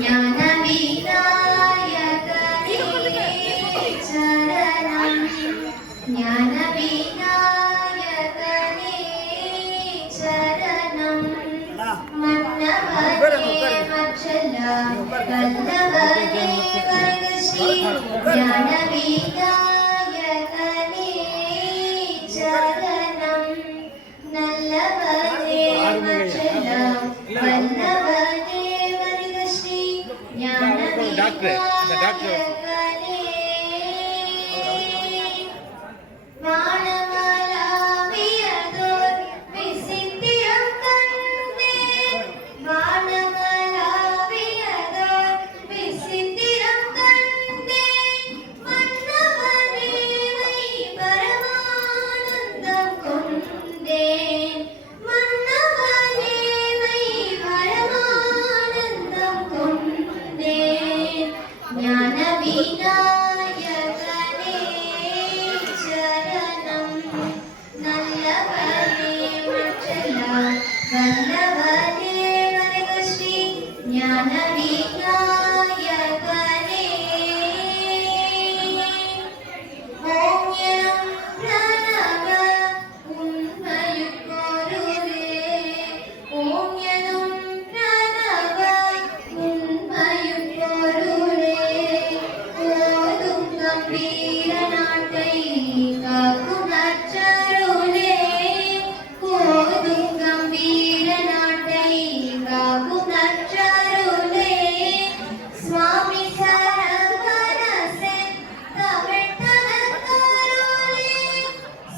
ஞான விநாயகனே சரணம் ஞான விநாயகனே சரணம் மன்னவனே மற்றெல்லாம் வல்லவனே வருக ஸ்ரீ ஞான விநாயகனே சரணம் நல்லவனே மற்றெல்லாம் வல்லவனே வருக ஸ்ரீ ஞான விநாயகனே வானமளாவியதோர் விசித்திரம் கண்டேன் வானமளாவியதோர் விசித்திரம் கண்டேன் மன்னவனே பரமானந்தம் கொண்டேன் மன்னவனே பரமானந்தம் கொண்டேன் ஞான விநாயகனே சரணம் நல்லவனே மற்றெல்லாம் வல்லவனே வருக ஸ்ரீ ஞான விநாயகனே ஓம் எனும் பிரணவ உண்மையுட்பொருளே ஓம் எனும் பிரணவ உண்மையுட்பொருளே ஓதும் கம்பீர நாட்டை காக்கும் நற்றருளே ஓதும் கம்பீர நாட்டை காக்கும் நற்றருளே சுவாமி சரவணசென் தமிழ் தனக்கருளே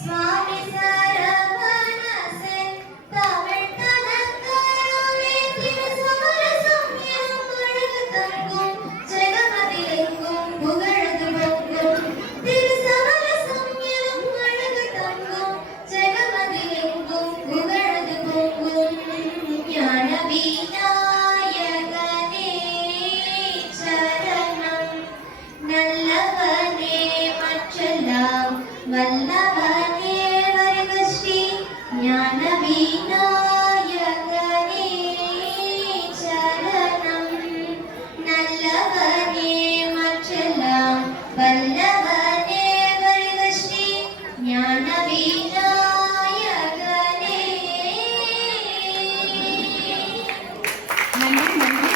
சுவாமி சரவணசென் தமிழ் தனக்கருளே திருசமரசம் எனும் அழகு தங்கும் ஜெகமதிலெங்கும் புகழது பொங்கும் திருசமரசம் எனும் அழகு தங்கும் ஜெகமதிலெங்கும் புகழது பொங்கும் ஞான விநாயகனே சரணம் நல்லவனே மற்றெல்லாம் வல்லவனே வருக ஸ்ரீ ஞான விநாயகனே சரணம் நல்லவனே மற்றெல்லாம் வல்லவனே வருக ஸ்ரீ ஞான விநாயகனே நன்றி நன்றி.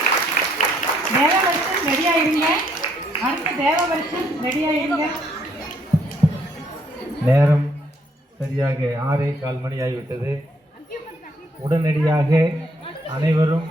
தேவவர்ஷன் ரெடியா இருங்க. அடுத்த தேவவர்ஷன் ரெடியா இருங்க. நேரம் சரியாக 6:15 மணி ஆகிவிட்டது. உடனடியாக அனைவரும்